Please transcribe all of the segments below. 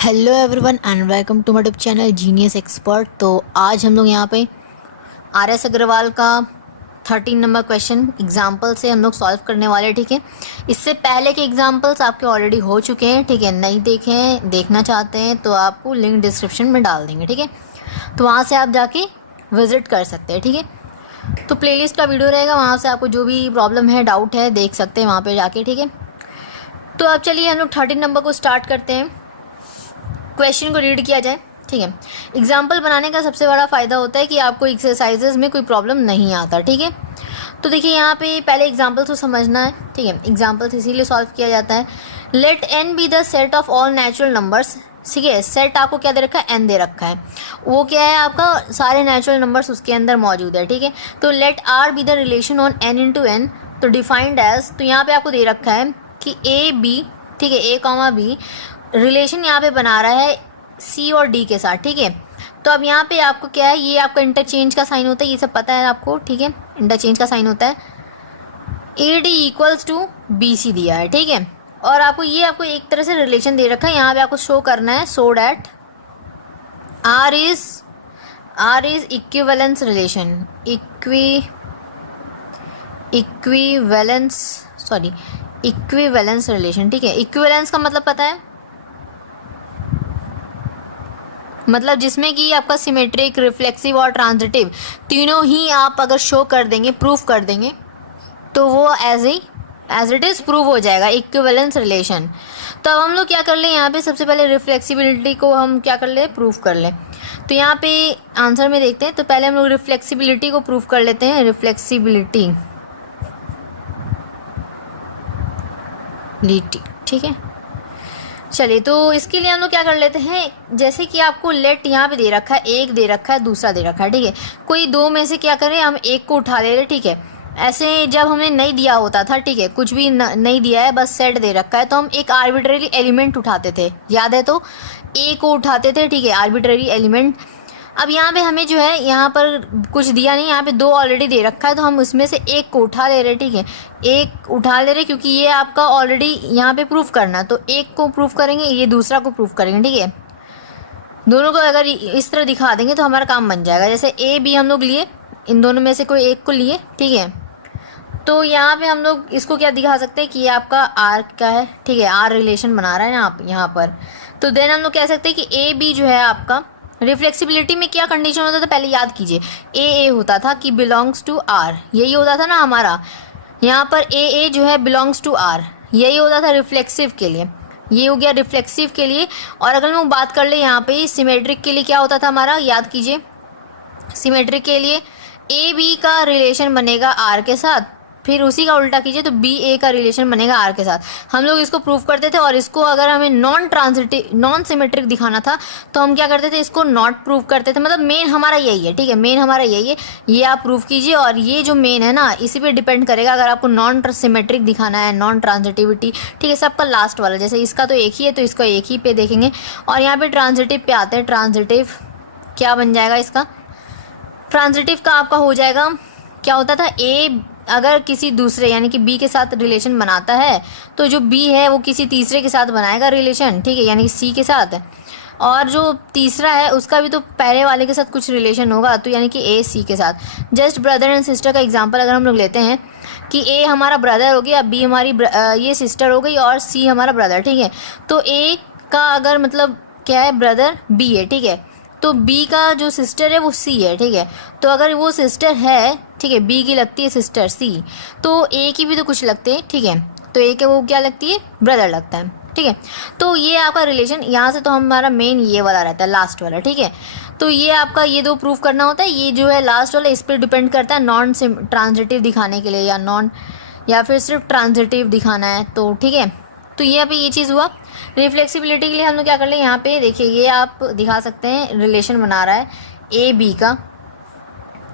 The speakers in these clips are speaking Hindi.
Hello everyone and welcome to my YouTube channel genius expert. तो आज हम लोग यहाँ पे आर.एस. अग्रवाल का 13 नंबर क्वेश्चन एग्जाम्पल से हम लोग सॉल्व करने वाले हैं। ठीक है, इससे पहले के एग्जाम्पल्स आपके ऑलरेडी हो चुके हैं। ठीक है, नहीं देखे हैं, देखना चाहते हैं तो आपको लिंक डिस्क्रिप्शन में डाल देंगे। ठीक है, तो वहाँ से आप जाके विज़िट कर सकते हैं। ठीक है, तो प्लेलिस्ट का वीडियो रहेगा, वहाँ से आपको जो भी प्रॉब्लम है, डाउट है, देख सकते हैं वहाँ पर जाके। ठीक है, तो अब चलिए हम लोग 13 नंबर को स्टार्ट करते हैं। क्वेश्चन को रीड किया जाए। ठीक है, एग्जाम्पल बनाने का सबसे बड़ा फ़ायदा होता है कि आपको एक्सरसाइजेज में कोई प्रॉब्लम नहीं आता। ठीक है, तो देखिए यहाँ पे पहले एग्जाम्पल को समझना है। ठीक है, एग्जाम्पल इसीलिए सॉल्व किया जाता है। Let N be the set of all natural numbers. ठीक है, सेट आपको क्या दे रखा है, एन दे रखा है। वो क्या है, आपका सारे नेचुरल नंबर्स उसके अंदर मौजूद है। ठीक है, तो let R be the relation on N into N, तो डिफाइंड एज, तो यहाँ पे आपको दे रखा है कि ए बी, ठीक है, ए कॉमा बी रिलेशन यहाँ पे बना रहा है सी और डी के साथ। ठीक है, तो अब यहाँ पे आपको क्या है, ये आपका इंटरचेंज का साइन होता है, ये सब पता है आपको। ठीक है, इंटरचेंज का साइन होता है। A D equals to B C दिया है। ठीक है, और आपको ये आपको एक तरह से रिलेशन दे रखा है, यहाँ पे आपको शो करना है so that R is equivalence relation, equivalence relation. ठीक है, इक्विवेलेंस का मतलब पता है, मतलब जिसमें कि आपका सिमेट्रिक, रिफ्लेक्सिव और ट्रांजिटिव तीनों ही आप अगर शो कर देंगे, प्रूफ कर देंगे, तो वो एज इट इज़ प्रूव हो जाएगा इक्विवेलेंस रिलेशन। तो अब हम लोग क्या कर लें, यहाँ पे सबसे पहले रिफ्लेक्सिबिलिटी को हम क्या कर लें, प्रूफ कर लें। तो यहाँ पे आंसर में देखते हैं, तो पहले हम लोग रिफ्लेक्सिबिलिटी को प्रूफ कर लेते हैं। रिफ्लेक्सिबिलिटी, ठीक है, चलिए, तो इसके लिए हम लोग क्या कर लेते हैं, जैसे कि आपको लेट यहाँ पे दे रखा है, एक दे रखा है, दूसरा दे रखा है। ठीक है, कोई दो में से क्या करें, हम एक को उठा ले रहे। ठीक है, ऐसे जब हमें नहीं दिया होता था, ठीक है, कुछ भी नहीं दिया है, बस सेट दे रखा है, तो हम एक आर्बिट्रेरी एलिमेंट उठाते थे, याद है, तो ए को उठाते थे। ठीक है, आर्बिट्रेरी एलिमेंट। अब यहाँ पे हमें जो है, यहाँ पर कुछ दिया नहीं, यहाँ पे दो ऑलरेडी दे रखा है, तो हम उसमें से एक को उठा ले रहे। ठीक है, एक उठा ले रहे क्योंकि ये आपका ऑलरेडी यहाँ पे प्रूफ करना है, तो एक को प्रूफ करेंगे, ये दूसरा को प्रूफ करेंगे। ठीक है, दोनों को अगर इस तरह दिखा देंगे तो हमारा काम बन जाएगा। जैसे ए बी हम लोग लिए, इन दोनों में से कोई एक को लिए। ठीक है, तो यहाँ पे हम लोग इसको क्या दिखा सकते हैं कि ये आपका आर का है। ठीक है, आर रिलेशन बना रहा है यहाँ पर। तो देन हम लोग कह सकते हैं कि ए बी जो है आपका, रिफ्लेक्सिबिलिटी में क्या कंडीशन होता था, पहले याद कीजिए, ए होता था कि बिलोंग्स टू आर, यही होता था ना हमारा। यहाँ पर ए जो है बिलोंग्स टू आर, यही होता था रिफ्लेक्सिव के लिए, ये हो गया रिफ्लेक्सिव के लिए। और अगर हम बात कर ले यहाँ पे सिमेट्रिक के लिए, क्या होता था हमारा, याद कीजिए, सिमेट्रिक के लिए ए बी का रिलेशन बनेगा आर के साथ, फिर उसी का उल्टा कीजिए तो बी ए का रिलेशन बनेगा आर के साथ। हम लोग इसको प्रूफ करते थे, और इसको अगर हमें नॉन सिमेट्रिक दिखाना था तो हम क्या करते थे, इसको नॉट प्रूफ करते थे। मतलब मेन हमारा यही है। ठीक है, मेन हमारा यही है, ये आप प्रूफ कीजिए, और ये जो मेन है ना, इसी पे डिपेंड करेगा। अगर आपको नॉन सिमेट्रिक दिखाना है, नॉन ट्रांजिटिविटी, ठीक है, सबका लास्ट वाला, जैसे इसका तो एक ही है तो इसका एक ही पे देखेंगे। और यहाँ पे ट्रांजिटिव पे आते हैं, ट्रांजिटिव क्या बन जाएगा इसका, ट्रांजिटिव का आपका हो जाएगा, क्या होता था, ए अगर किसी दूसरे यानी कि बी के साथ रिलेशन बनाता है, तो जो बी है वो किसी तीसरे के साथ बनाएगा रिलेशन। ठीक है, यानी कि सी के साथ, और जो तीसरा है उसका भी तो पहले वाले के साथ कुछ रिलेशन होगा, तो यानी कि ए सी के साथ। जस्ट ब्रदर एंड सिस्टर का एग्जांपल अगर हम लोग लेते हैं कि ए हमारा ब्रदर हो गया, बी हमारी ये सिस्टर हो गई, और सी हमारा ब्रदर। ठीक है, तो ए का अगर मतलब क्या है, ब्रदर बी है। ठीक है, तो बी का जो सिस्टर है वो सी है। ठीक है, तो अगर वो सिस्टर है, ठीक है, बी की लगती है सिस्टर सी, तो ए की भी तो कुछ लगते हैं। ठीक है, तो ए के वो क्या लगती है, ब्रदर लगता है। ठीक है, तो ये आपका रिलेशन यहाँ से तो हमारा मेन ये वाला रहता है, लास्ट वाला। ठीक है, तो ये आपका ये दो प्रूफ करना होता है, ये जो है लास्ट वाला इस पर डिपेंड करता है, नॉन ट्रांजिटिव दिखाने के लिए या फिर सिर्फ ट्रांजिटिव दिखाना है, तो ठीक है। तो यहाँ पे ये चीज़ हुआ। रिफ्लेक्सिबिलिटी के लिए हम लोग क्या कर लें, यहाँ पे देखिए, ये आप दिखा सकते हैं, रिलेशन बना रहा है ए बी का।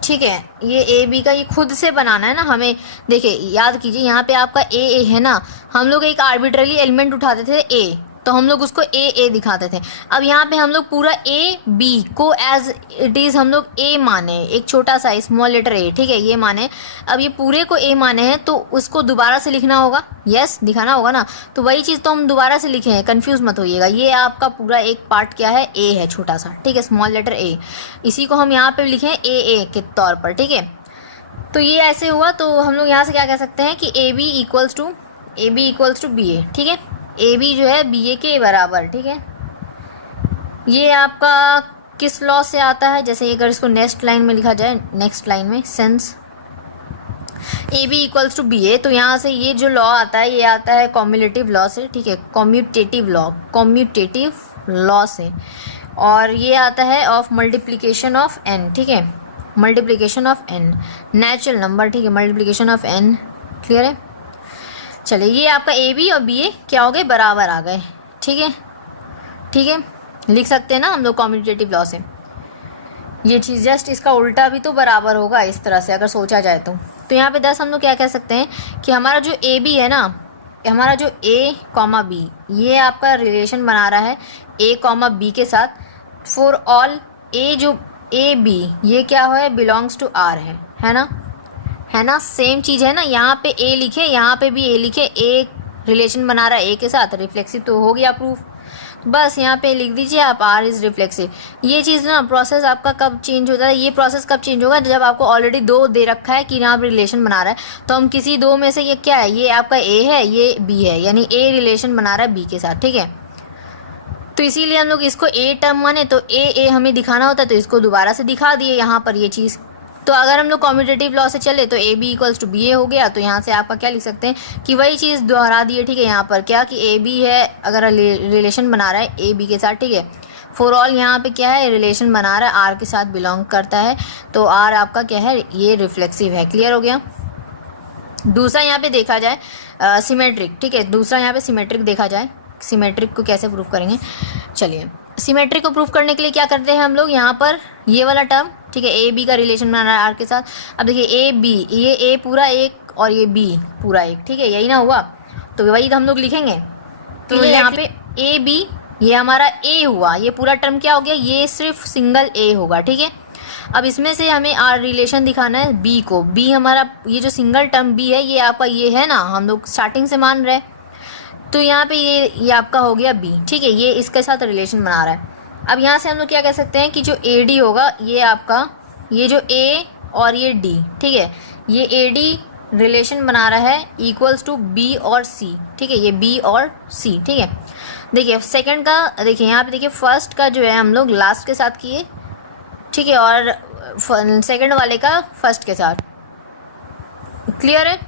ठीक है, ये ए बी का ये खुद से बनाना है ना हमें। देखिए, याद कीजिए, यहाँ पे आपका ए है ना, हम लोग एक आर्बिट्ररी एलिमेंट उठाते थे ए, तो हम लोग उसको ए दिखाते थे। अब यहाँ पे हम लोग पूरा ए बी को एज इट इज़ हम लोग ए माने, एक छोटा सा स्मॉल लेटर ए, ठीक है, ये माने। अब ये पूरे को ए माने हैं तो उसको दोबारा से लिखना होगा, यस दिखाना होगा ना, तो वही चीज़ तो हम दोबारा से लिखे हैं, कन्फ्यूज़ मत होइएगा। ये आपका पूरा एक पार्ट क्या है, ए है छोटा सा, ठीक है, स्मॉल लेटर ए, इसी को हम यहाँ पर लिखें ए के तौर पर, ठीक है। तो ये ऐसे हुआ, तो हम लोग यहाँ से क्या कह सकते हैं कि A B equals to B A, ठीक है, ए बी जो है बी ए के बराबर, ठीक है। ये आपका किस लॉ से आता है, जैसे अगर इसको नेक्स्ट लाइन में लिखा जाए, नेक्स्ट लाइन में since A B equals to B A, तो यहाँ से ये जो लॉ आता है ये आता है कॉम्युलेटिव लॉ से, ठीक है, कॉम्यूटेटिव लॉ से, और ये आता है ऑफ मल्टीप्लिकेशन ऑफ एन, ठीक है, multiplication of N, natural number, ठीक है, मल्टीप्लिकेशन ऑफ एन, क्लियर है। चलिए ये आपका ए बी और बी ए क्या हो गए, बराबर आ गए, ठीक है, ठीक है, लिख सकते हैं ना हम लोग कॉम्यूटेटिव लॉ से। ये चीज़ जस्ट इसका उल्टा भी तो बराबर होगा इस तरह से अगर सोचा जाए तो यहाँ पे 10 हम लोग क्या कह सकते हैं कि हमारा जो ए बी है ना, हमारा जो ए कॉमा बी, ये आपका रिलेशन बना रहा है ए कॉमा बी के साथ फॉर ऑल ए, जो ए बी ये क्या है, बिलोंग्स टू आर है ना, सेम चीज़ है ना, यहाँ पे ए लिखे, यहाँ पे भी ए लिखे, ए रिलेशन बना रहा है ए के साथ, रिफ्लेक्सिव तो हो गया प्रूफ, बस यहाँ पे लिख दीजिए आप आर इज़ रिफ्लेक्सिव। ये चीज़ ना प्रोसेस आपका कब चेंज होता है, ये प्रोसेस कब चेंज होगा, जब आपको ऑलरेडी 2 दे रखा है कि यहाँ पर रिलेशन बना रहा है, तो हम किसी 2 में से, ये क्या है, ये आपका ए है, ये बी है, यानी ए रिलेशन बना रहा है बी के साथ, ठीक है। तो इसीलिए हम लोग इसको ए टर्म माने, तो ए हमें दिखाना होता है, तो इसको दोबारा से दिखा दिए यहाँ पर ये चीज़। तो अगर हम लोग कॉम्यूटेटिव लॉ से चले तो A B equals to B A हो गया, तो यहाँ से आपका क्या लिख सकते हैं कि वही चीज़ दोहरा दिए, ठीक है, यहाँ पर क्या कि ए बी है, अगर रिलेशन बना रहा है ए बी के साथ, ठीक है, फॉर ऑल यहाँ पे क्या है, रिलेशन बना रहा है आर के साथ बिलोंग करता है, तो आर आपका क्या है, ये रिफ्लेक्सिव है, क्लियर हो गया। दूसरा यहाँ पे देखा जाए सिमेट्रिक, ठीक है, दूसरा यहाँ पे सिमेट्रिक देखा जाए, सिमेट्रिक को कैसे प्रूफ करेंगे। चलिए सिमेट्रिक को प्रूफ करने के लिए क्या करते हैं हम लोग, यहाँ पर ये वाला टर्म, ठीक है, ए बी का रिलेशन बना रहा है आर के साथ। अब देखिए ए बी, ये ए पूरा एक और ये बी पूरा एक, ठीक है, यही ना हुआ, तो वही तो हम लोग लिखेंगे। तो यहाँ पे ए बी ये हमारा ए हुआ, ये पूरा टर्म क्या हो गया, ये सिर्फ सिंगल ए होगा, ठीक है। अब इसमें से हमें आर रिलेशन दिखाना है बी को, बी हमारा ये जो सिंगल टर्म बी है, ये आपका ये है ना, हम लोग स्टार्टिंग से मान रहे हैं, तो यहाँ पे ये आपका हो गया बी, ठीक है, ये इसके साथ रिलेशन बना रहा है। अब यहाँ से हम लोग क्या कह सकते हैं कि जो ए डी होगा, ये आपका ये जो ए और ये डी, ठीक है, ये ए डी रिलेशन बना रहा है इक्वल्स टू बी और सी, ठीक है, ये बी और सी, ठीक है। देखिए सेकंड का, देखिए यहाँ पे देखिए फर्स्ट का जो है हम लोग लास्ट के साथ किए, ठीक है, और सेकंड वाले का फर्स्ट के साथ, क्लियर है,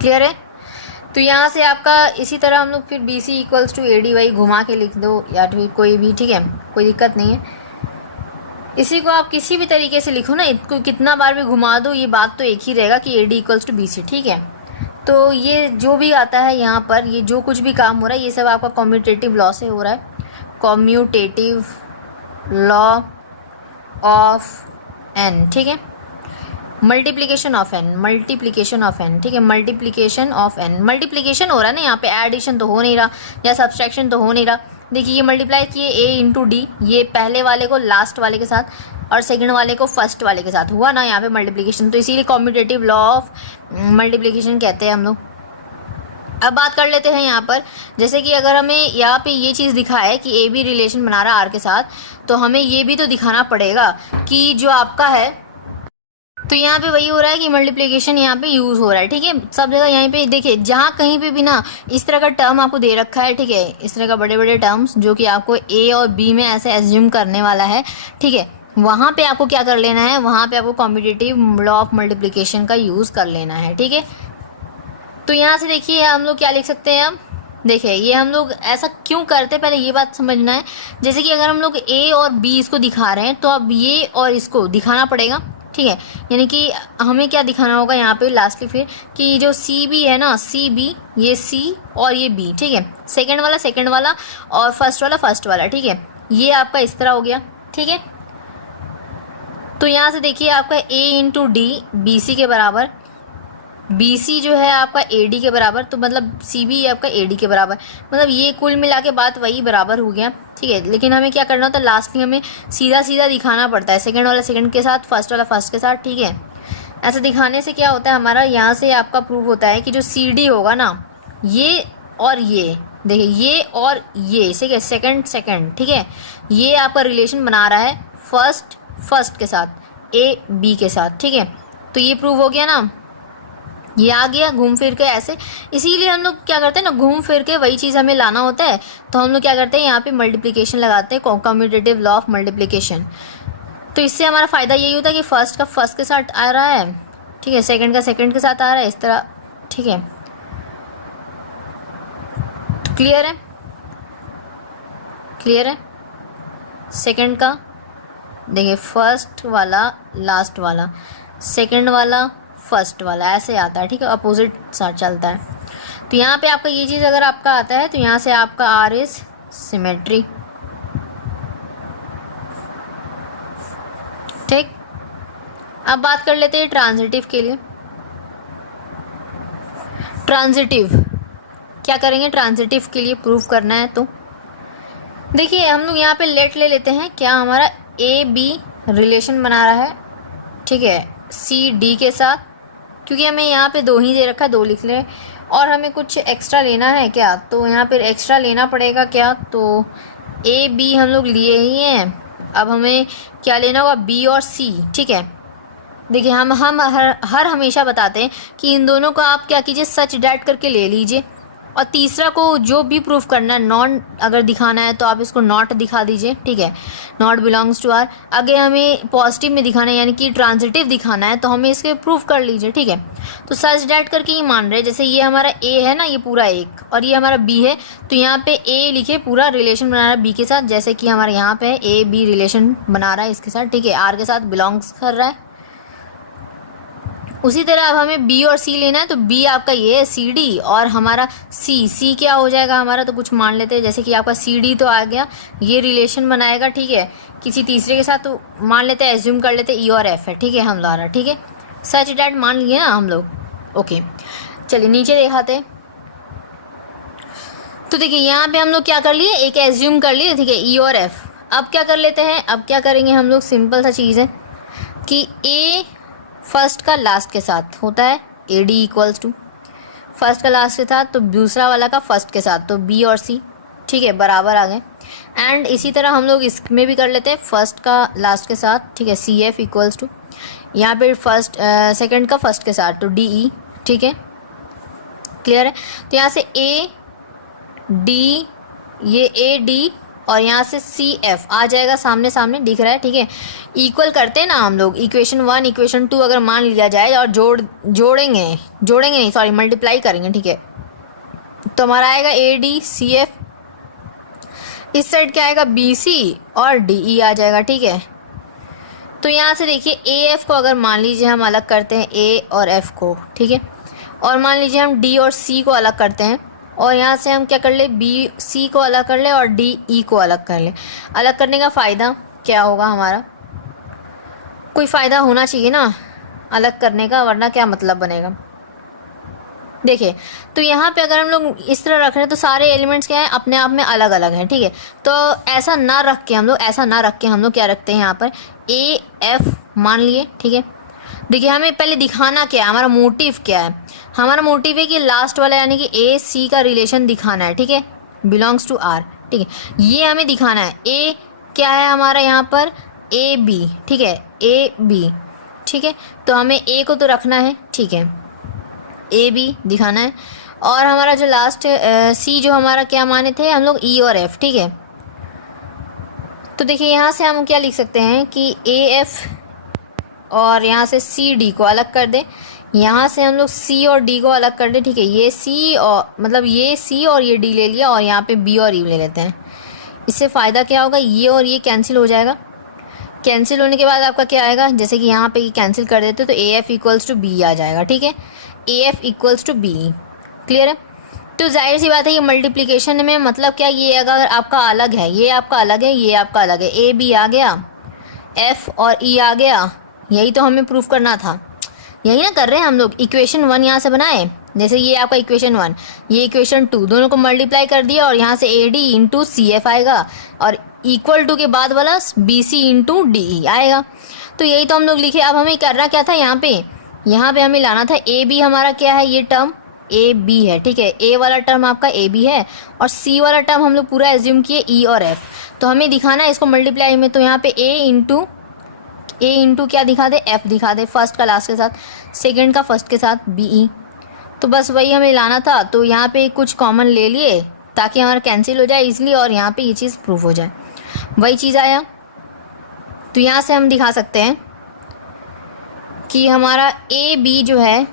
क्लियर है। तो यहाँ से आपका इसी तरह हम लोग फिर B C equals to A D वाई घुमा के लिख दो या फिर कोई भी, ठीक है, कोई दिक्कत नहीं है। इसी को आप किसी भी तरीके से लिखो ना, इसको कितना बार भी घुमा दो, ये बात तो एक ही रहेगा कि A D equals to B C, ठीक है। तो ये जो भी आता है यहाँ पर, ये जो कुछ भी काम हो रहा है, ये सब आपका कॉम्यूटेटिव लॉ से हो रहा है, कॉम्यूटेटिव लॉ ऑफ एन, ठीक है, multiplication of N, multiplication of N, ठीक है, मल्टीप्लिकेशन ऑफ एन, मल्टीप्लिकेशन हो रहा है ना, यहाँ पे एडिशन तो हो नहीं रहा या सब्सट्रैक्शन तो हो नहीं रहा। देखिए ये मल्टीप्लाई किए ए इंटू डी, ये पहले वाले को लास्ट वाले के साथ और सेकंड वाले को फर्स्ट वाले के साथ हुआ ना यहाँ पे मल्टीप्लिकेशन, तो इसीलिए कॉम्यूटेटिव लॉ ऑफ मल्टीप्लिकेशन कहते हैं हम लोग। अब बात कर लेते हैं यहाँ पर, जैसे कि अगर हमें यहाँ पे ये चीज़ दिखा है कि ए बी रिलेशन बना रहा है आर के साथ, तो हमें ये भी तो दिखाना पड़ेगा कि जो आपका है, तो यहाँ पे वही हो रहा है कि मल्टीप्लिकेशन यहाँ पे यूज़ हो रहा है, ठीक है, सब जगह। यहाँ पे देखिए जहाँ कहीं पे भी ना इस तरह का टर्म आपको दे रखा है, ठीक है, इस तरह का बड़े बड़े टर्म्स जो कि आपको ए और बी में ऐसे एज्यूम करने वाला है, ठीक है, वहाँ पे आपको क्या कर लेना है, वहाँ पे आपको कॉम्पिटिटिव लॉ ऑफ मल्टीप्लिकेशन का यूज़ कर लेना है, ठीक है। तो यहाँ से देखिए हम लोग क्या लिख सकते हैं, अब देखिए ये हम लोग ऐसा क्यों करते हैं, पहले ये बात समझना है। जैसे कि अगर हम लोग ए और बी इसको दिखा रहे हैं, तो अब ये और इसको दिखाना पड़ेगा, ठीक है, यानी कि हमें क्या दिखाना होगा यहाँ पे लास्टली फिर कि जो सी बी है ना, सी बी, ये सी और ये बी, ठीक है, सेकंड वाला और फर्स्ट वाला, ठीक है, ये आपका इस तरह हो गया, ठीक है। तो यहाँ से देखिए आपका ए इंटू डी बी सी के बराबर, बी सी जो है आपका ए डी के बराबर, तो मतलब सी बी आपका ए डी के बराबर, मतलब ये कुल मिला के बात वही बराबर हो गया, ठीक है। लेकिन हमें क्या करना होता है, लास्टली हमें सीधा सीधा दिखाना पड़ता है, सेकंड वाला सेकंड के साथ, फर्स्ट वाला फर्स्ट के साथ, ठीक है। ऐसे दिखाने से क्या होता है, हमारा यहाँ से आपका प्रूव होता है कि जो सी डी होगा ना, ये और ये, देखिए ये और ये, ठीक है, सेकंड सेकंड, ठीक है, ये आपका रिलेशन बना रहा है फर्स्ट फर्स्ट के साथ, ए बी के साथ, ठीक है। तो ये प्रूव हो गया ना, ये आ गया घूम फिर के ऐसे। इसीलिए हम लोग क्या करते हैं ना, घूम फिर के वही चीज़ हमें लाना होता है, तो हम लोग क्या करते हैं, यहाँ पे मल्टीप्लिकेशन लगाते हैं, कम्यूटेटिव लॉ ऑफ मल्टीप्लिकेशन। तो इससे हमारा फ़ायदा यही होता है कि फर्स्ट का फर्स्ट के साथ आ रहा है, ठीक है, सेकंड का सेकंड के साथ आ रहा है, इस तरह, ठीक है। तो क्लियर है, क्लियर है। सेकंड का देखिए, फर्स्ट वाला लास्ट वाला, सेकंड वाला फर्स्ट वाला, ऐसे आता है, ठीक है, अपोजिट साथ चलता है। तो यहाँ पे आपका ये चीज़ अगर आपका आता है तो यहाँ से आपका आर इज सिमेट्री, ठीक। अब बात कर लेते हैं ट्रांजिटिव के लिए। ट्रांजिटिव क्या करेंगे, ट्रांजिटिव के लिए प्रूफ करना है तो देखिए, हम लोग यहाँ पे लेट ले लेते हैं, क्या हमारा ए बी रिलेशन बना रहा है, ठीक है, सी डी के साथ, क्योंकि हमें यहाँ पे दो ही दे रखा है, दो लिख ले, और हमें कुछ एक्स्ट्रा लेना है क्या, तो यहाँ पे एक्स्ट्रा लेना पड़ेगा क्या, तो ए बी हम लोग लिए ही हैं, अब हमें क्या लेना होगा, बी और सी, ठीक है। देखिए, हम हर हमेशा बताते हैं कि इन दोनों को आप क्या कीजिए, सच डैट करके ले लीजिए, और तीसरा को जो भी प्रूफ करना है, नॉन अगर दिखाना है तो आप इसको नॉट दिखा दीजिए, ठीक है, नॉट बिलोंग्स टू आर। अगर हमें पॉजिटिव में दिखाना है, यानी कि ट्रांजिटिव दिखाना है, तो हमें इसके प्रूफ कर लीजिए, ठीक है। तो सच डैट करके ही मान रहे हैं, जैसे ये हमारा ए है ना, ये पूरा एक, और ये हमारा बी है, तो यहाँ पे ए लिखे, पूरा रिलेशन बना रहा है बी के साथ, जैसे कि हमारे यहाँ पे ए बी रिलेशन बना रहा है इसके साथ, ठीक है, आर के साथ बिलोंग्स कर रहा है। उसी तरह अब हमें बी और सी लेना है, तो बी आपका ये है सी डी, और हमारा सी क्या हो जाएगा हमारा, तो कुछ मान लेते हैं, जैसे कि आपका सी डी तो आ गया, ये रिलेशन बनाएगा, ठीक है, किसी तीसरे के साथ, तो मान लेते हैं, एज्यूम कर लेते हैं ई और एफ है, ठीक है, हम ला रहा, ठीक है, सच डैट मान लिए ना हम लोग। ओके, चलिए नीचे दिखाते हैं। तो देखिए, यहाँ पे हम लोग क्या कर लिए, एक एज्यूम कर लिए, ठीक है, ई और एफ। अब क्या कर लेते हैं, अब क्या करेंगे हम लोग, सिंपल सा चीज़ है कि ए फर्स्ट का लास्ट के साथ होता है, A D equals to first का लास्ट के साथ, तो दूसरा वाला का फर्स्ट के साथ, तो बी और सी, ठीक है, बराबर आ गए। एंड इसी तरह हम लोग इसमें भी कर लेते हैं, फर्स्ट का लास्ट के साथ, ठीक है, सी एफ इक्वल्स टू यहाँ पे फर्स्ट सेकंड का फर्स्ट के साथ, तो डी ई, ठीक है, क्लियर है। तो यहाँ से ए डी, ये ए डी, और यहाँ से सी एफ आ जाएगा, सामने सामने दिख रहा है, ठीक है। इक्वल करते हैं ना हम लोग, इक्वेशन 1 इक्वेशन 2 अगर मान लिया जाए, और जोड़ेंगे नहीं, सॉरी, मल्टीप्लाई करेंगे, ठीक है, तो हमारा आएगा ए डी सी एफ, इस साइड क्या आएगा, बी सी, और डी ई आ जाएगा, ठीक है। तो यहाँ से देखिए, ए एफ को अगर मान लीजिए हम अलग करते हैं, ए और एफ को, ठीक है, और मान लीजिए हम डी और सी को अलग करते हैं, और यहाँ से हम क्या कर ले, बी सी को अलग कर ले, और डी ई को अलग कर ले। अलग करने का फ़ायदा क्या होगा हमारा, कोई फ़ायदा होना चाहिए ना अलग करने का, वरना क्या मतलब बनेगा। देखिए, तो यहाँ पे अगर हम लोग इस तरह रख रहे हैं, तो सारे एलिमेंट्स क्या हैं, अपने आप में अलग अलग हैं, ठीक है। तो ऐसा ना रख के हम लोग क्या रखते हैं यहाँ पर, ए एफ मान लिए, ठीक है। देखिए, हमें पहले दिखाना क्या है, हमारा मोटिव क्या है, हमारा मोटिव है कि लास्ट वाला यानी कि ए सी का रिलेशन दिखाना है, ठीक है, बिलोंग्स टू आर, ठीक है, ये हमें दिखाना है। ए क्या है हमारा यहाँ पर, ए बी, ठीक है, ए बी, ठीक है, तो हमें ए को तो रखना है, ठीक है, ए बी दिखाना है, और हमारा जो लास्ट सी जो हमारा क्या माने थे हम लोग, ई और एफ, ठीक है। तो देखिए, यहाँ से हम क्या लिख सकते हैं कि ए एफ, और यहाँ से सी डी को अलग कर दें, यहाँ से हम लोग सी और डी को अलग कर दें, ठीक है, ये सी और मतलब ये सी और ये डी ले लिया, और यहाँ पे बी और ई ले लेते हैं। इससे फ़ायदा क्या होगा, ये और ये कैंसिल हो जाएगा, कैंसिल होने के बाद आपका क्या आएगा, जैसे कि यहाँ पे कैंसिल कर देते तो A F equals to B आ जाएगा, ठीक है, A F equals to B, clear है। तो जाहिर सी बात है, ये मल्टीप्लिकेशन में मतलब क्या, ये अगर आपका अलग है, ये आपका अलग है, ये आपका अलग है, ए बी आ गया, एफ और ई आ गया, यही तो हमें प्रूफ करना था। यही ना कर रहे हैं हम लोग। इक्वेशन 1 यहाँ से बनाए, जैसे ये आपका इक्वेशन 1, ये इक्वेशन 2, दोनों को मल्टीप्लाई कर दिया और यहाँ से AD इंटू CF आएगा और इक्वल टू के बाद वाला BC इंटू DE आएगा। तो यही तो हम लोग लिखे। अब हमें करना क्या था, यहाँ पे हमें लाना था AB, हमारा क्या है, ये टर्म AB है, ठीक है। A वाला टर्म आपका AB है और C वाला टर्म हम लोग पूरा एज्यूम किए E और F। तो हमें दिखाना है इसको मल्टीप्लाई में, तो यहाँ पे A इंटू क्या दिखा दे, F दिखा दे, फर्स्ट का लास्ट के साथ, सेकंड का फर्स्ट के साथ BE। तो बस वही हमें लाना था। तो यहाँ पे कुछ कॉमन ले लिए ताकि हमारा कैंसिल हो जाए इजली और यहाँ पे ये चीज़ प्रूफ हो जाए। वही चीज़ आया। तो यहाँ से हम दिखा सकते हैं कि हमारा AB जो है,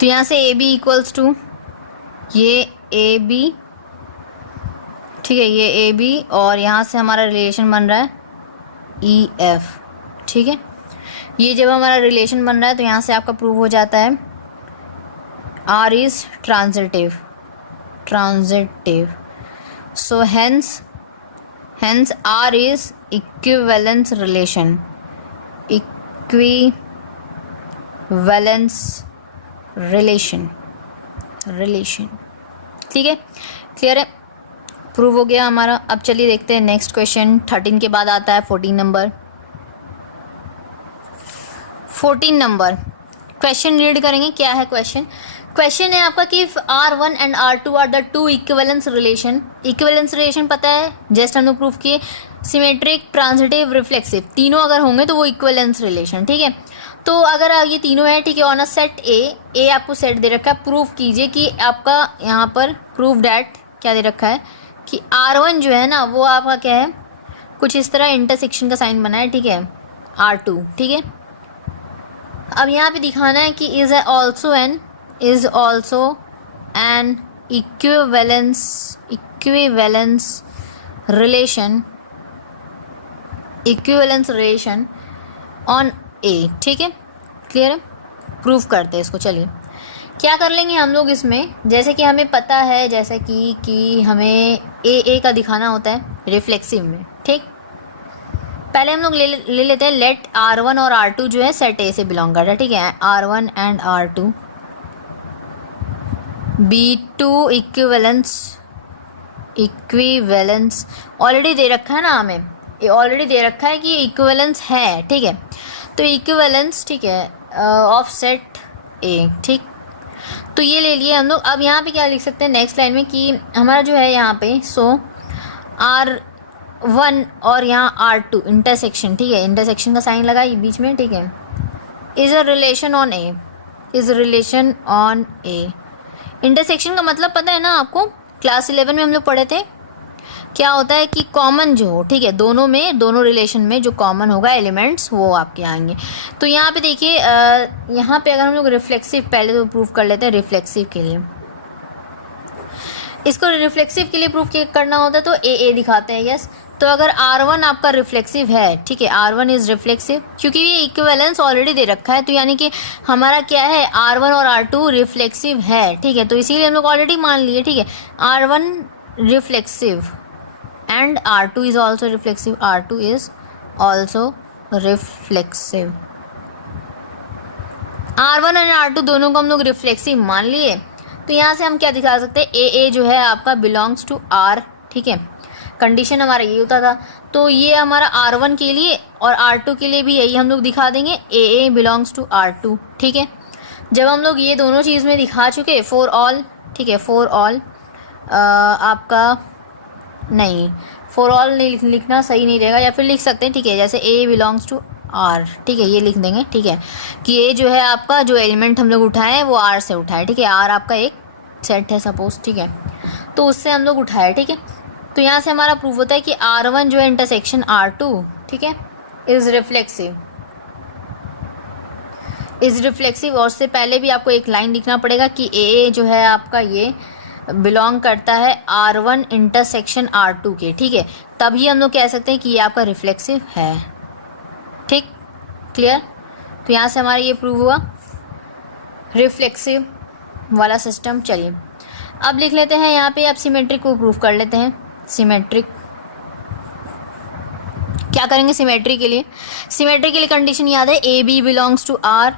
तो यहाँ से AB इक्वल्स टू ये AB, ठीक है, ये AB और यहाँ से हमारा रिलेशन बन रहा है EF, ठीक है। ये जब हमारा रिलेशन बन रहा है तो यहाँ से आपका प्रूव हो जाता है R is transitive. So hence R is equivalence relation. ठीक है, क्लियर है, प्रूव हो गया हमारा। अब चलिए देखते हैं नेक्स्ट क्वेश्चन। 13 के बाद आता है 14 नंबर। 14 नंबर क्वेश्चन रीड करेंगे। क्या है क्वेश्चन? क्वेश्चन है आपका कि R1 and R2 are the two equivalence relation. Equivalence relation पता है, जस्ट हम लोग प्रूफ किए, सिमेट्रिक, ट्रांजिटिव, रिफ्लेक्सिव, तीनों अगर होंगे तो वो इक्विवेलेंस रिलेशन, ठीक है। तो अगर ये तीनों है, ठीक है, ऑन अ सेट ए आपको सेट दे रखा है, प्रूफ कीजिए कि आपका यहाँ पर प्रूफ डैट क्या दे रखा है कि R1 जो है ना वो आपका क्या है, कुछ इस तरह इंटरसेक्शन का साइन बना है, ठीक है, R2, ठीक है। अब यहाँ पे दिखाना है कि is also an equivalence relation on A, ठीक है, क्लियर है। प्रूफ करते हैं इसको। चलिए क्या कर लेंगे हम लोग इसमें, जैसे कि हमें पता है, जैसे कि हमें ए का दिखाना होता है रिफ्लेक्सिव में, ठीक। पहले हम लोग ले लेते हैं लेट R1 और R2 जो है सेट ए से बिलोंग करता है, ठीक है। R1 and R2 be two equivalence already दे रखा है ना हमें, ये ऑलरेडी दे रखा है कि इक्विवेलेंस है, ठीक है। तो इक्विवेलेंस, ठीक है, ऑफ सेट ए, ठीक। तो ये ले लिए हम लोग। अब यहाँ पे क्या लिख सकते हैं नेक्स्ट लाइन में कि हमारा जो है यहाँ पे R1 और यहाँ R2 इंटरसेक्शन, ठीक है, इंटरसेक्शन का साइन लगा ये बीच में, ठीक है, is a relation on A. Intersection का मतलब पता है ना आपको, क्लास 11 में हम लोग पढ़े थे, क्या होता है कि कॉमन जो हो, ठीक है, दोनों रिलेशन में जो कॉमन होगा एलिमेंट्स वो आपके आएंगे। तो यहाँ पे देखिए, यहाँ पे अगर हम लोग रिफ्लेक्सिव पहले तो प्रूफ कर लेते हैं। रिफ्लेक्सिव के लिए इसको रिफ्लेक्सिव के लिए प्रूफ करना होता है तो ए दिखाते हैं, यस। तो अगर R1 आपका रिफ्लेक्सिव है, ठीक है, R1 इज रिफ्लेक्सिव, क्योंकि ये इक्विवेलेंस ऑलरेडी दे रखा है, तो यानी कि हमारा क्या है, R1 और R2 रिफ्लेक्सिव है, ठीक है। तो इसीलिए हम लोग ऑलरेडी मान लिए, ठीक है, R1 reflexive and R2 is also reflexive, R2 is also reflexive। R1 और R2 दोनों को हम लोग रिफ्लेक्सिव मान लिए। तो यहाँ से हम क्या दिखा सकते हैं, ए जो है आपका बिलोंग्स टू R, ठीक है। कंडीशन हमारा ये होता था, तो ये हमारा R1 के लिए और R2 के लिए भी यही हम लोग दिखा देंगे, ए बिलोंग्स टू R2, ठीक है। जब हम लोग ये दोनों चीज़ में दिखा चुके, फॉर ऑल, ठीक है, फॉर ऑल आपका नहीं, फॉर ऑल नहीं लिखना सही नहीं रहेगा, या फिर लिख सकते हैं, ठीक है, जैसे ए बिलोंग्स टू R, ठीक है, ये लिख देंगे, ठीक है, कि ये जो है आपका जो एलिमेंट हम लोग उठाए हैं वो R से उठाए, ठीक है। R आपका एक सेट है सपोज, ठीक है, तो उससे हम लोग उठाए, ठीक है। तो यहाँ से हमारा प्रूफ होता है कि R1 जो है इंटरसेक्शन R2, ठीक है, इज रिफ्लेक्सिव। और उससे पहले भी आपको एक लाइन लिखना पड़ेगा कि ए जो है आपका ये बिलोंग करता है R1 इंटरसेक्शन R2 के, ठीक है, तभी हम लोग कह सकते हैं कि ये आपका रिफ्लेक्सिव है, ठीक, क्लियर। तो यहाँ से हमारा ये प्रूव हुआ रिफ्लेक्सिव वाला सिस्टम। चलिए अब लिख लेते हैं यहाँ पे, अब सिमेट्रिक को प्रूव कर लेते हैं। सिमेट्रिक क्या करेंगे सिमेट्री के लिए? सिमेट्री के लिए कंडीशन याद है, a b belongs to R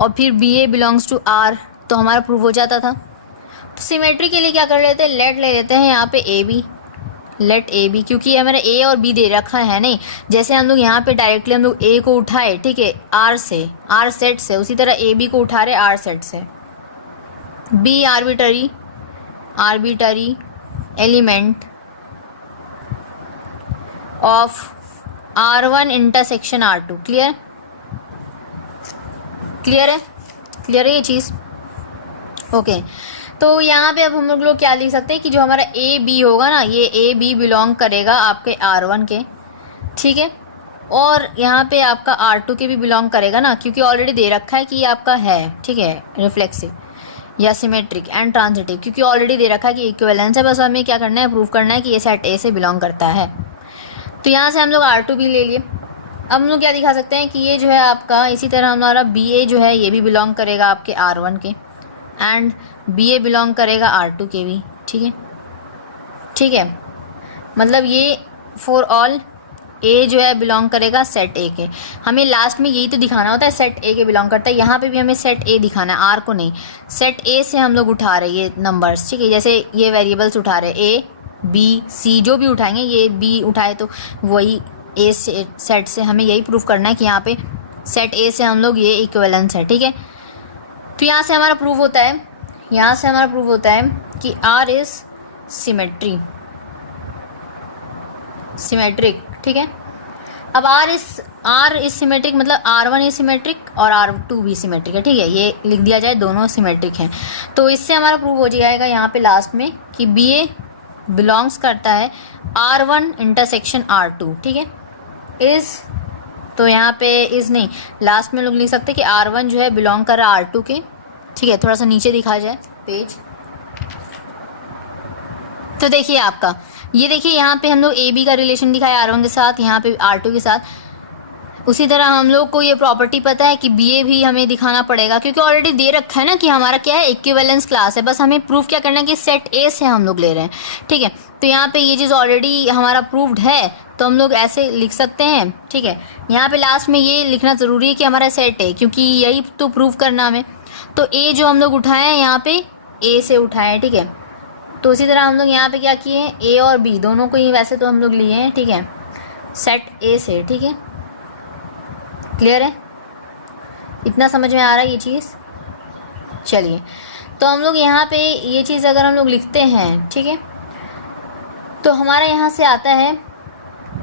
और फिर b a belongs to R, तो हमारा प्रूव हो जाता था। तो सिमेट्री के लिए क्या कर लेते हैं, लेट ले लेते हैं यहाँ पे a b, let a b, क्योंकि हमारा ए और बी दे रखा है नहीं। जैसे हम लोग यहाँ पे डायरेक्टली हम लोग ए को उठाए, ठीक है, आर से, आर सेट से, उसी तरह ए बी को उठा रहे आर सेट से। B arbitrary element of R1 intersection R2। Clear है ये चीज़? ओके। तो यहाँ पे अब हम लोग क्या लिख सकते हैं कि जो हमारा ए बी होगा ना, ये ए बी बिलोंग करेगा आपके R1 के, ठीक है, और यहाँ पे आपका R2 के भी बिलोंग करेगा ना, क्योंकि ऑलरेडी दे रखा है कि ये आपका है, ठीक है, रिफ्लेक्सिव या सिमेट्रिक एंड ट्रांजिटिव, क्योंकि ऑलरेडी दे रखा है कि इक्विवेलेंस है। बस हमें क्या करना है, प्रूव करना है कि ये सेट ए से बिलोंग करता है। तो यहाँ से हम लोग R2 भी ले लिए। अब हम लोग क्या दिखा सकते हैं कि ये जो है आपका, इसी तरह हमारा BA जो है ये भी बिलोंग करेगा आपके R1 के, एंड BA बिलोंग करेगा R2 के भी, ठीक है, मतलब ये फॉर ऑल A जो है बिलोंग करेगा सेट A के। हमें लास्ट में यही तो दिखाना होता है, सेट A के बिलोंग करता है। यहाँ पे भी हमें सेट A दिखाना है, R को नहीं। सेट A से हम लोग उठा रहे हैं ये नंबर्स, ठीक है, जैसे ये वेरिएबल्स उठा रहे हैं, A B C जो भी उठाएंगे, ये B उठाए तो वही A सेट से हमें यही प्रूफ करना है कि यहाँ पे सेट A से हम लोग ये इक्विवेलेंस है, ठीक है। तो यहाँ से हमारा प्रूफ होता है, कि R इज सिमेट्रिक, ठीक है। अब R इज सिमेट्रिक मतलब R1 इज सिमेट्रिक और R2 भी सिमेट्रिक है, ठीक है, ये लिख दिया जाए, दोनों सिमेट्रिक हैं। तो इससे हमारा प्रूफ हो जाएगा यहाँ पे लास्ट में कि BA बिलोंग्स करता है R1 इंटरसेक्शन R2, ठीक है। इज, तो यहाँ पे इज नहीं, लास्ट में लोग लिख सकते हैं कि R1 जो है बिलोंग कर रहा है R2 के, ठीक है। थोड़ा सा नीचे दिखा जाए पेज, तो देखिए आपका ये देखिए यहाँ पे हम लोग ए बी का रिलेशन दिखाया R1 के साथ, यहाँ पे R2 के साथ। उसी तरह हम लोग को ये प्रॉपर्टी पता है कि BA भी हमें दिखाना पड़ेगा, क्योंकि ऑलरेडी दे रखा है ना कि हमारा क्या है, इक्विवेलेंस क्लास है। बस हमें प्रूफ क्या करना है कि सेट A से हम लोग ले रहे हैं, ठीक है। तो यहाँ पे ये चीज़ ऑलरेडी हमारा प्रूव्ड है, तो हम लोग ऐसे लिख सकते हैं, ठीक है। यहाँ पे लास्ट में ये लिखना ज़रूरी है कि हमारा सेट है, क्योंकि यही तो प्रूव करना हमें। तो A जो हम लोग उठाए हैं यहाँ पे A से उठाए हैं, ठीक है। तो उसी तरह हम लोग यहाँ पे क्या किए हैं, A और B दोनों को ही वैसे तो हम लोग लिए हैं, ठीक है, सेट A से, ठीक है। क्लियर है? इतना समझ में आ रहा है ये चीज़? चलिए, तो हम लोग यहाँ पे ये चीज़ अगर हम लोग लिखते हैं, ठीक है, तो हमारा यहाँ से आता है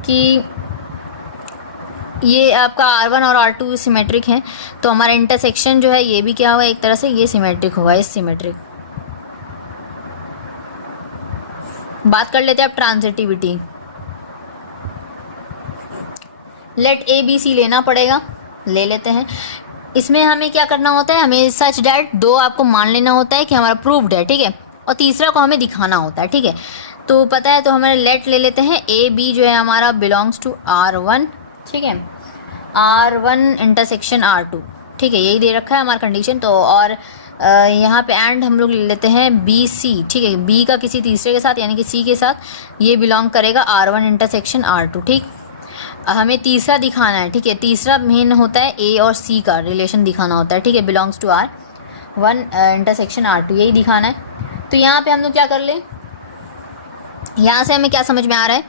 कि ये आपका R1 और R2 सिमेट्रिक हैं, तो हमारा इंटरसेक्शन जो है ये भी क्या होगा, एक तरह से ये सिमेट्रिक होगा, इस सिमेट्रिक। बात कर लेते हैं अब transitivity. Let A B C लेना पड़ेगा, ले लेते हैं। इसमें हमें क्या करना होता है, हमें सच डैट दो आपको मान लेना होता है कि हमारा प्रूव्ड है, ठीक है, और तीसरा को हमें दिखाना होता है, ठीक है। तो पता है, तो हमारे लेट ले लेते हैं। A B जो है हमारा बिलोंग्स टू R1, ठीक है, R1 इंटरसेक्शन R2, ठीक है, यही दे रखा है हमारा कंडीशन। तो और यहाँ पे एंड हम लोग ले लेते हैं BC, ठीक है, B का किसी तीसरे के साथ यानी कि C के साथ, ये बिलोंग करेगा R1 इंटरसेक्शन R2, ठीक। हमें तीसरा दिखाना है, ठीक है, तीसरा मेन होता है A और C का रिलेशन दिखाना होता है, ठीक है, belongs to R1 intersection R2, यही दिखाना है। तो यहाँ पे हम लोग क्या कर ले, यहाँ से हमें क्या समझ में आ रहा है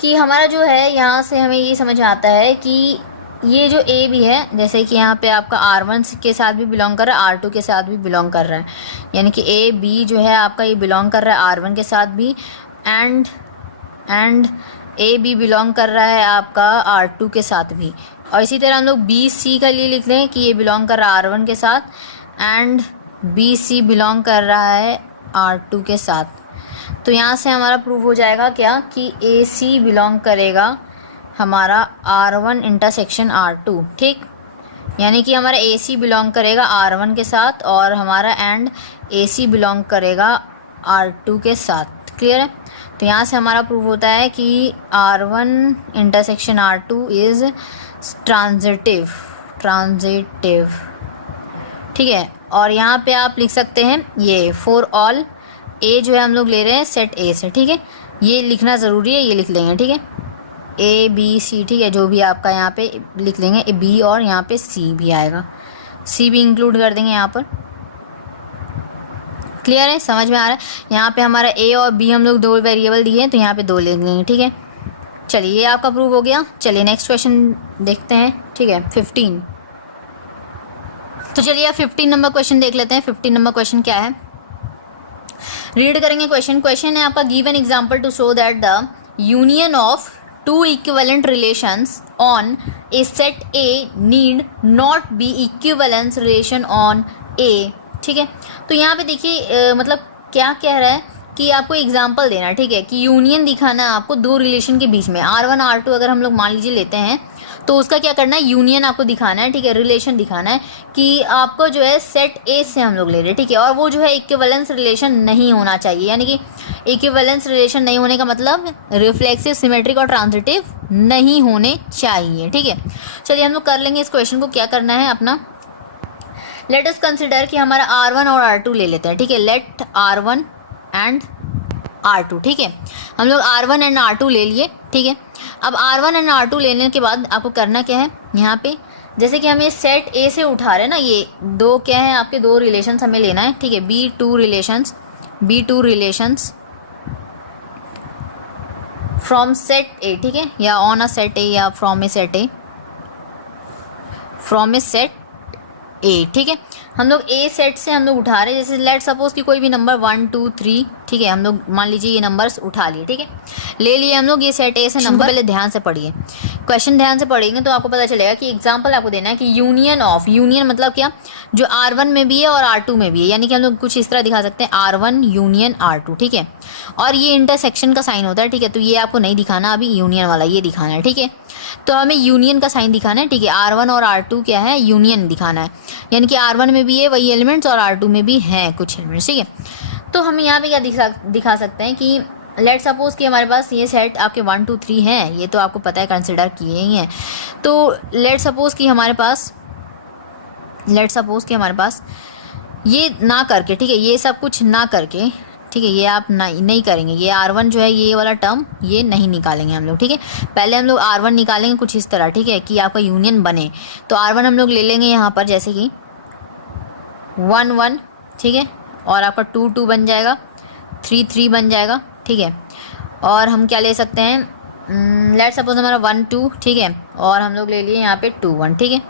कि हमारा जो है, यहाँ से हमें ये समझ में आता है कि ये जो A भी है, जैसे कि यहाँ पे आपका R1 के साथ भी बिलोंग कर रहा है, R2 के साथ भी बिलोंग कर रहा है, यानी कि A B जो है आपका ये बिलोंग कर रहा है R1 के साथ भी, एंड A B बिलोंग कर रहा है आपका R2 के साथ भी। और इसी तरह हम लोग B C का लिए लिख लें कि ये बिलोंग कर रहा है R1 के साथ, एंड B C बिलोंग कर रहा है R2 के साथ। तो यहाँ से हमारा प्रूव हो जाएगा क्या कि A C बिलोंग करेगा हमारा R1 इंटरसेक्शन R2, ठीक, यानी कि हमारा A C बिलोंग करेगा R1 के साथ और हमारा एंड A C बिलोंग करेगा R2 के साथ। क्लियर है? तो यहाँ से हमारा प्रूव होता है कि R1 intersection R2 is transitive, ठीक है। और यहाँ पे आप लिख सकते हैं ये फॉर ऑल A जो है हम लोग ले रहे हैं सेट A से, ठीक है, ये लिखना ज़रूरी है, ये लिख लेंगे, ठीक है। ए बी सी, ठीक है, जो भी आपका यहाँ पे लिख लेंगे ए बी और यहाँ पे सी भी आएगा, सी भी इंक्लूड कर देंगे यहाँ पर। क्लियर है, समझ में आ रहा है। यहाँ पे हमारा ए और बी हम लोग 2 वेरिएबल दिए हैं तो यहाँ पे 2 ले लेंगे, ठीक है। चलिए ये आपका प्रूव हो गया। चलिए नेक्स्ट क्वेश्चन देखते हैं, ठीक है, 15। तो चलिए आप 15 नंबर क्वेश्चन देख लेते हैं। 15 नंबर क्वेश्चन क्या है, रीड करेंगे क्वेश्चन। क्वेश्चन है आपका, give an example to show that the union of 2 equivalent relations on a set A need not be equivalence relation on A, ठीक है। तो यहाँ पे देखिए मतलब क्या कह रहा है कि आपको एग्जांपल देना है, ठीक है, कि यूनियन दिखाना है आपको 2 रिलेशन के बीच में, R1 R2 अगर हम लोग मान लीजिए लेते हैं तो उसका क्या करना है, यूनियन आपको दिखाना है, ठीक है, रिलेशन दिखाना है कि आपको जो है सेट ए से हम लोग ले रहे हैं, ठीक है, और वो जो है इक्विवेलेंस रिलेशन नहीं होना चाहिए, यानी कि इक्विवेलेंस रिलेशन नहीं होने का मतलब रिफ्लेक्सिव, सिमेट्रिक और ट्रांजिटिव नहीं होने चाहिए, ठीक है। चलिए हम लोग कर लेंगे इस क्वेश्चन को। क्या करना है अपना, लेट अस कंसिडर कि हमारा R1 और R2 ले लेते हैं, ठीक है, लेट R1 एंड R2, ठीक है, हम लोग R1 एंड R2 ले लिए, ठीक है। अब R1 एंड R2 लेने के बाद आपको करना क्या है, यहाँ पे जैसे कि हम ये सेट ए से उठा रहे हैं ना, ये 2 क्या है आपके 2 रिलेशंस हमें लेना है, ठीक है, B2 रिलेशंस फ्रॉम सेट ए, ठीक है, या ऑन अ सेट ए या फ्रॉम ए सेट ए, ठीक है। हम लोग ए सेट से हम लोग उठा रहे हैं, जैसे लेट सपोज कि कोई भी नंबर 1 2 3, ठीक है, हम लोग मान लीजिए ये नंबर्स उठा लिए, ठीक है, ले लिए हम लोग ये सेट ए से नंबर। पहले ध्यान से पढ़िए क्वेश्चन, ध्यान से पढ़ेंगे तो आपको पता चलेगा कि एग्जांपल आपको देना है कि यूनियन ऑफ, यूनियन मतलब क्या, जो R1 में भी है और R2 में भी है, यानी कि हम लोग कुछ इस तरह दिखा सकते हैं R1 यूनियन R2, ठीक है, और ये इंटरसेक्शन का साइन होता है, ठीक है, तो ये आपको नहीं दिखाना अभी, यूनियन वाला ये दिखाना है, ठीक है। तो हमें यूनियन का साइन दिखाना है, ठीक है, R1 और R2 क्या है, यूनियन दिखाना है, यानी कि R1 में भी है वही एलिमेंट्स और R2 में भी हैं कुछ एलिमेंट्स, ठीक है। तो हम यहाँ पे क्या दिखा सकते हैं कि लेट सपोज कि हमारे पास ये सेट आपके 1 2 3 हैं, ये तो आपको पता है कंसिडर किए ही हैं। तो लेट सपोज कि हमारे पास ये ना करके, ठीक है, ये सब कुछ ना करके, ठीक है, ये आप नहीं करेंगे, ये R1 जो है ये वाला टर्म ये नहीं निकालेंगे हम लोग, ठीक है। पहले हम लोग R1 निकालेंगे कुछ इस तरह, ठीक है, कि आपका यूनियन बने। तो R1 हम लोग ले लेंगे यहाँ पर जैसे कि 1 1, ठीक है, और आपका 2 2 बन जाएगा, 3 3 बन जाएगा, ठीक है। और हम क्या ले सकते हैं, लेट सपोज हमारा 1 2, ठीक है, और हम लोग ले लिए यहाँ पे 2 1, ठीक है।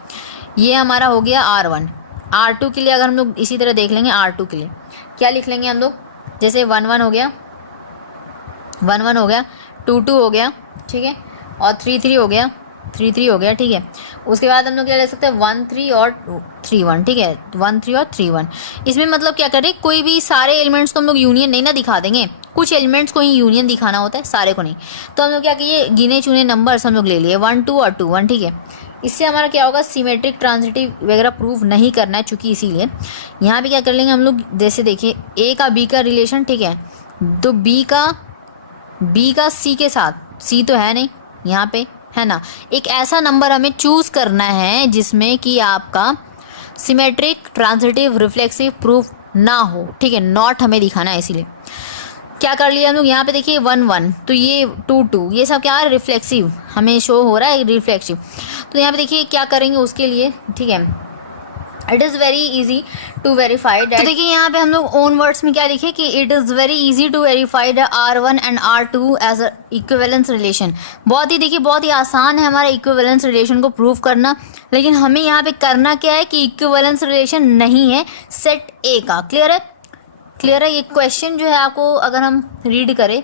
ये हमारा हो गया R1। R2 के लिए अगर हम लोग इसी तरह देख लेंगे, R2 के लिए क्या लिख लेंगे हम लोग, जैसे 1 1 हो गया, 2 2 हो गया, ठीक है, और 3 3 हो गया, 3 3 हो गया, ठीक है। उसके बाद हम लोग क्या ले सकते हैं, 1 3 और 3 1, ठीक है, 1 3 और 3 1। इसमें मतलब क्या करें, कोई भी सारे एलिमेंट्स तो हम लोग यूनियन नहीं ना दिखा देंगे, कुछ एलिमेंट्स को ही यूनियन दिखाना होता है, सारे को नहीं। तो हम लोग क्या किए, गिने चुने नंबर्स हम लोग ले लिए 1 2 और 2 1, ठीक है। इससे हमारा क्या होगा, सिमेट्रिक ट्रांजिटिव वगैरह प्रूव नहीं करना है, चूंकि इसीलिए यहाँ पे क्या कर लेंगे हम लोग, जैसे देखिए ए का बी का रिलेशन, ठीक है, तो बी का सी के साथ, सी तो है नहीं यहाँ पे, है ना, एक ऐसा नंबर हमें चूज करना है जिसमें कि आपका सिमेट्रिक ट्रांजिटिव रिफ्लेक्सिव प्रूफ ना हो, ठीक है, नॉट हमें दिखाना है। इसीलिए क्या कर लिया हम लोग, यहाँ पे देखिए 1 1, तो ये 2 2, ये सब क्या है, रिफ्लेक्सिव हमें शो हो रहा है, रिफ्लेक्सिव। तो यहाँ पे देखिए क्या करेंगे उसके लिए, ठीक है, it is very easy to verify that. तो देखिए यहाँ पे हम लोग ओन वर्ड्स में क्या लिखे कि it is very easy to verify the R1 and R2 as a equivalence relation. बहुत ही देखिए, बहुत ही आसान है हमारा इक्विवेलेंस रिलेशन को प्रूव करना, लेकिन हमें यहाँ पे करना क्या है कि इक्विवेलेंस रिलेशन नहीं है सेट ए का। क्लियर है। ये क्वेश्चन जो है आपको अगर हम रीड करें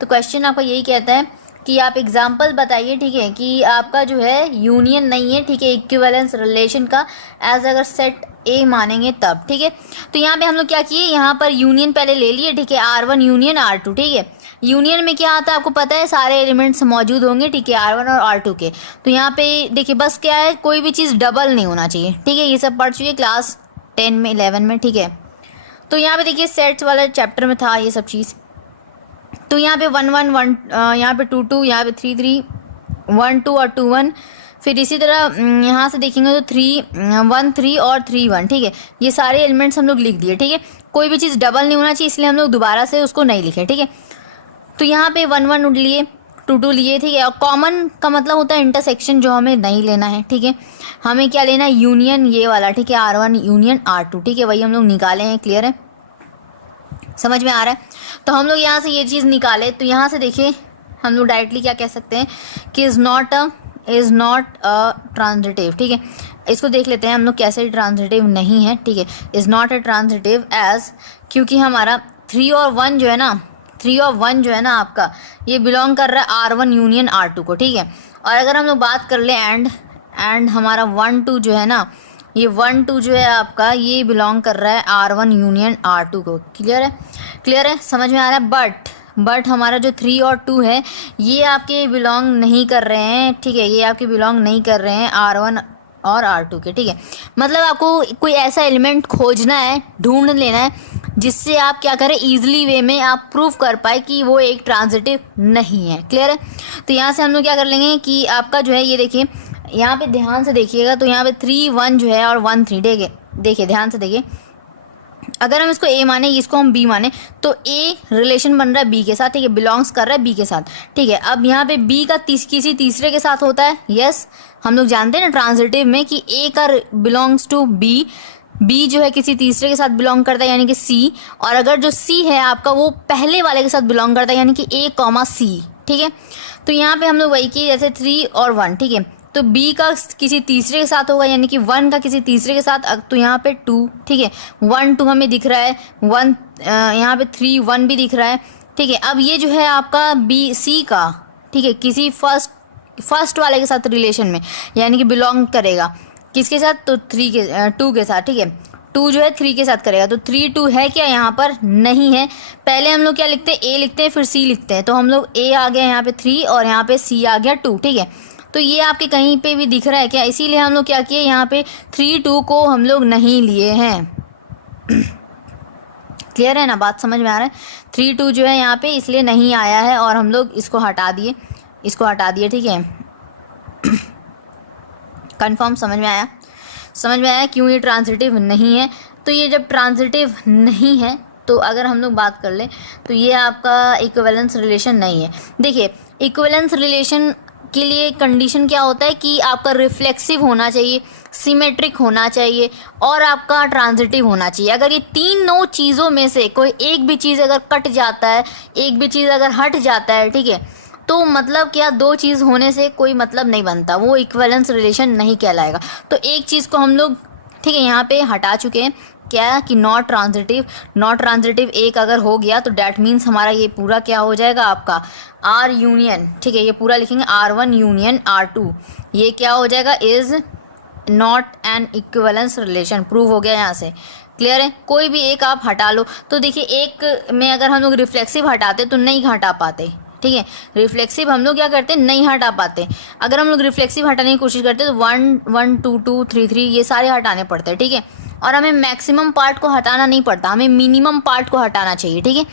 तो क्वेश्चन आपका यही कहता है कि आप एग्जाम्पल बताइए, ठीक है, कि आपका जो है यूनियन नहीं है, ठीक है, इक्विवेलेंस रिलेशन का, एज अगर सेट ए मानेंगे तब, ठीक है। तो यहाँ पे हम लोग क्या किए, यहाँ पर यूनियन पहले ले लिए, ठीक है, R1 यूनियन R2, ठीक है। यूनियन में क्या आता है आपको पता है, सारे एलिमेंट्स मौजूद होंगे, ठीक है, R1 और R2 के। तो यहाँ पे देखिए बस क्या है, कोई भी चीज़ डबल नहीं होना चाहिए, ठीक है, ये सब पढ़ चुके क्लास 10 में 11 में, ठीक है। तो यहाँ पे देखिए सेट्स वाला चैप्टर में था ये सब चीज़। तो यहाँ पे 1 1 1, यहाँ पे 2 2, यहाँ पे 3 3, 1 2 और 2 1, फिर इसी तरह यहाँ से देखेंगे तो 1 3 और 3 1, ठीक है। ये सारे एलिमेंट्स हम लोग लिख दिए, ठीक है, कोई भी चीज़ डबल नहीं होना चाहिए, इसलिए हम लोग दोबारा से उसको नहीं लिखे, ठीक है। तो यहाँ पे 1 1 उठ लिए, टू टू लिए, ठीक है। और कॉमन का मतलब होता है इंटरसेक्शन, जो हमें नहीं लेना है, ठीक है। हमें क्या लेना है, यूनियन ये वाला, ठीक है, R1 यूनियन R2, ठीक है, वही हम लोग निकाले हैं। क्लियर है, समझ में आ रहा है। तो हम लोग यहाँ से ये चीज़ निकाले, तो यहाँ से देखिए हम लोग डायरेक्टली क्या कह सकते हैं कि इज़ नॉट अ ट्रांजिटिव, ठीक है। इसको देख लेते हैं हम लोग कैसे ट्रांजिटिव नहीं है, ठीक है। Is not a transitive as, क्योंकि हमारा 3 और 1 जो है ना, 3 और 1 जो है ना आपका, ये बिलोंग कर रहा है R1 यूनियन R2 को, ठीक है। और अगर हम लोग बात कर ले एंड हमारा 1 2 जो है ना, ये 1 2 जो है आपका, ये बिलोंग कर रहा है R1 यूनियन R2 को। क्लियर है, क्लियर है, समझ में आ रहा है। बट हमारा जो 3 और 2 है, ये आपके बिलोंग नहीं कर रहे हैं, ठीक है, ये आपके बिलोंग नहीं कर रहे हैं R1 और R2 के, ठीक है। मतलब आपको कोई ऐसा एलिमेंट खोजना है, ढूंढ लेना है, जिससे आप क्या करें, इजीली वे में आप प्रूव कर पाए कि वो एक ट्रांजिटिव नहीं है। क्लियर है। तो यहाँ से हम लोग क्या कर लेंगे कि आपका जो है, ये देखिए यहाँ पे ध्यान से देखिएगा, तो यहाँ पे 3 1 जो है और 1 3, देखिए ध्यान से देखिए, अगर हम इसको A माने, इसको हम B माने, तो A रिलेशन बन रहा है B के साथ, ठीक है, बिलोंग्स कर रहा है B के साथ, ठीक है। अब यहाँ पे B का किसी तीसरे के साथ होता है, यस, हम लोग जानते हैं ना ट्रांजिटिव में कि A का बिलोंग्स टू B जो है किसी तीसरे के साथ बिलोंग करता है, यानी कि C, और अगर जो C है आपका, वो पहले वाले के साथ बिलोंग करता है, यानी कि A C, ठीक है। तो यहाँ पे हम लोग वही किए, जैसे 3 और 1, ठीक है, तो B का किसी तीसरे के साथ होगा, यानी कि 1 का किसी तीसरे के साथ, तो यहाँ पे 2, ठीक है, 1 2 हमें दिख रहा है, 1 यहाँ पे 3 1 भी दिख रहा है, ठीक है। अब ये जो है आपका C का, ठीक है, किसी फर्स्ट वाले के साथ रिलेशन में, यानी कि बिलोंग करेगा किसके साथ, तो 2 के साथ, ठीक है। 2 जो है 3 के साथ करेगा, तो 3 2 है क्या, यहाँ पर नहीं है। पहले हम लोग क्या लिखते हैं, A लिखते हैं, फिर C लिखते हैं, तो हम लोग A आ गया यहाँ पे 3 और यहाँ पे C आ गया 2, ठीक है। तो ये आपके कहीं पे भी दिख रहा है क्या, इसीलिए हम लोग क्या किए, यहाँ पे 3 2 को हम लोग नहीं लिए हैं। क्लियर है ना, बात समझ में आ रहा है। 3 2 जो है यहाँ पे इसलिए नहीं आया है, और हम लोग इसको हटा दिए, ठीक है। कंफर्म, समझ में आया क्यों ये ट्रांजिटिव नहीं है। तो ये जब ट्रांजिटिव नहीं है, तो अगर हम लोग बात कर ले, तो ये आपका इक्विवेलेंस रिलेशन नहीं है। देखिए, इक्विवेलेंस रिलेशन के लिए कंडीशन क्या होता है कि आपका रिफ्लेक्सिव होना चाहिए, सिमेट्रिक होना चाहिए, और आपका ट्रांजिटिव होना चाहिए। अगर ये तीनों चीज़ों में से कोई एक भी चीज़ अगर कट जाता है, एक भी चीज़ अगर हट जाता है, ठीक है, तो मतलब क्या, 2 चीज़ होने से कोई मतलब नहीं बनता, वो इक्विवेलेंस रिलेशन नहीं कहलाएगा। तो एक चीज़ को हम लोग, ठीक है, यहाँ पे हटा चुके हैं, क्या कि नॉट ट्रांजिटिव एक अगर हो गया, तो डैट मीन्स हमारा ये पूरा क्या हो जाएगा आपका R यूनियन, ठीक है, ये पूरा लिखेंगे R1 यूनियन R2, ये क्या हो जाएगा, is not an equivalence relation, prove हो गया यहाँ से। क्लियर है। कोई भी एक आप हटा लो, तो देखिए एक में अगर हम लोग रिफ्लेक्सिव हटाते तो नहीं हटा पाते, ठीक है, रिफ्लेक्सिव हम लोग क्या करते हैं, नहीं हटा पाते। अगर हम लोग रिफ्लेक्सिव हटाने की कोशिश करते हैं तो 1 1 2 2 3 3 ये सारे हटाने पड़ते हैं, ठीक है। और हमें मैक्सिमम पार्ट को हटाना नहीं पड़ता, हमें मिनिमम पार्ट को हटाना चाहिए, ठीक है।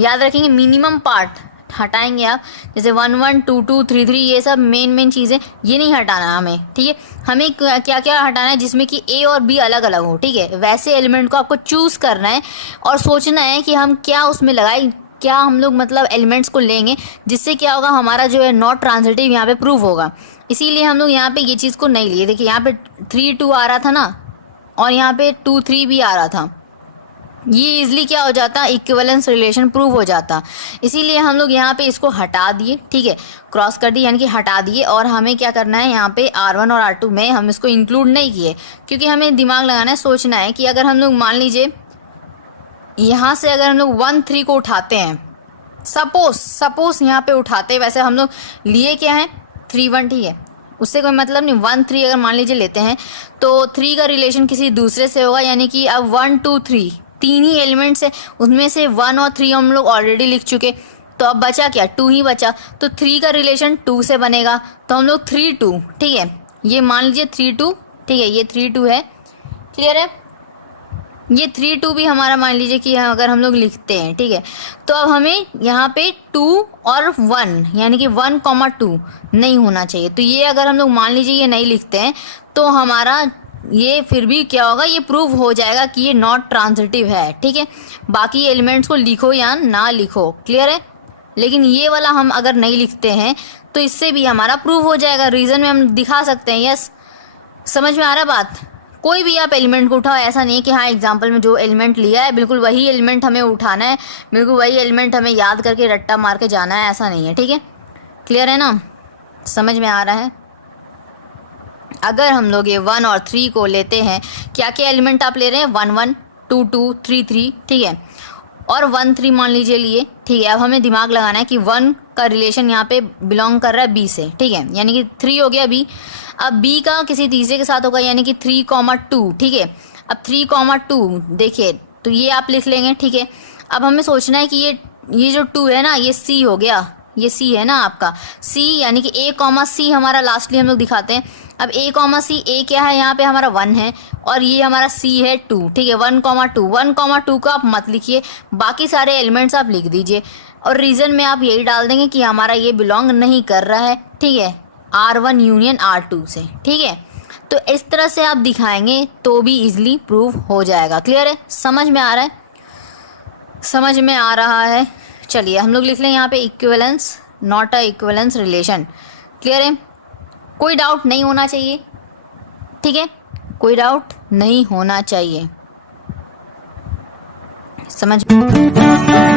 याद रखेंगे, मिनिमम पार्ट हटाएंगे आप, जैसे 1 1 2 2 3 3 ये सब मेन चीज़ें, ये नहीं हटाना हमें, ठीक है। हमें क्या क्या हटाना है, जिसमें कि A और B अलग अलग हो, ठीक है, वैसे एलिमेंट को आपको चूज़ करना है और सोचना है कि हम क्या उसमें लगाए, क्या हम लोग मतलब एलिमेंट्स को लेंगे, जिससे क्या होगा, हमारा जो है नॉट ट्रांजिटिव यहाँ पे प्रूव होगा। इसीलिए हम लोग यहाँ पे ये चीज़ को नहीं लिए। देखिए यहाँ पे 3 2 आ रहा था ना, और यहाँ पे 2 3 भी आ रहा था, ये इजली क्या हो जाता, इक्विवेलेंस रिलेशन प्रूव हो जाता। इसीलिए हम लोग यहाँ पे इसको हटा दिए, ठीक है, क्रॉस कर दिए, यानी कि हटा दिए। और हमें क्या करना है, यहाँ पे R1 और R2 में हम इसको इंक्लूड नहीं किए, क्योंकि हमें दिमाग लगाना है, सोचना है कि अगर हम लोग मान लीजिए यहाँ से अगर हम लोग 1 3 को उठाते हैं, सपोज यहाँ पे उठाते हैं, वैसे हम लोग लिए क्या है 3 1, ठीक है, उससे कोई मतलब नहीं। 1 3 अगर मान लीजिए लेते हैं, तो 3 का रिलेशन किसी दूसरे से होगा, यानी कि अब 1 2 3 तीन ही एलिमेंट्स है, उसमें से 1 और 3 हम लोग ऑलरेडी लिख चुके, तो अब बचा क्या, 2 ही बचा। तो 3 का रिलेशन 2 से बनेगा, तो हम लोग 3 2, ठीक है, ये मान लीजिए 3 2, ठीक है, ये 3 2 है। क्लियर है। ये 3 2 भी हमारा मान लीजिए कि अगर हम लोग लिखते हैं, ठीक है, तो अब हमें यहाँ पे 2 और 1 यानी कि 1 2 नहीं होना चाहिए। तो ये अगर हम लोग मान लीजिए ये नहीं लिखते हैं, तो हमारा ये फिर भी क्या होगा, ये प्रूव हो जाएगा कि ये नॉट ट्रांजिटिव है, ठीक है। बाकी एलिमेंट्स को लिखो या ना लिखो, क्लियर है। लेकिन ये वाला हम अगर नहीं लिखते हैं तो इससे भी हमारा प्रूव हो जाएगा, रीजन में हम दिखा सकते हैं। यस, समझ में आ रहा बात। कोई भी आप एलिमेंट को उठाओ, ऐसा नहीं कि हाँ एग्जाम्पल में जो एलिमेंट लिया है बिल्कुल वही एलिमेंट हमें उठाना है, बिल्कुल वही एलिमेंट हमें याद करके रट्टा मार के जाना है, ऐसा नहीं है। ठीक है, क्लियर है ना, समझ में आ रहा है। अगर हम लोग ये 1 और 3 को लेते हैं, क्या क्या एलिमेंट आप ले रहे हैं, 1 1 2 2 3 3, ठीक है, और 1 3 मान लीजिए लिए, ठीक है। अब हमें दिमाग लगाना है कि 1 का रिलेशन यहाँ पे बिलोंग कर रहा है बी से, ठीक है, यानी कि 3 हो गया बी। अब बी का किसी तीसरे के साथ होगा, यानी कि 3,2, ठीक है। अब 3,2 देखिए तो ये आप लिख लेंगे, ठीक है। अब हमें सोचना है कि ये जो 2 है ना, ये सी हो गया, ये सी है ना आपका, सी यानी कि ए कॉमा सी हमारा लास्टली हम लोग दिखाते हैं। अब ए कॉमा सी, ए क्या है यहाँ पे हमारा 1 है और ये हमारा सी है 2, ठीक है। 1,2, 1,2 को आप मत लिखिए, बाकी सारे एलिमेंट्स आप लिख दीजिए और रीजन में आप यही डाल देंगे कि हमारा ये बिलोंग नहीं कर रहा है, ठीक है, R1 यूनियन R2 से, ठीक है। तो इस तरह से आप दिखाएंगे तो भी इजिली प्रूव हो जाएगा। क्लियर है, समझ में आ रहा है, समझ में आ रहा है। चलिए हम लोग लिख लें यहाँ पे equivalence not a equivalence relation. Clear है, कोई डाउट नहीं होना चाहिए, ठीक है, कोई डाउट नहीं होना चाहिए, समझ में।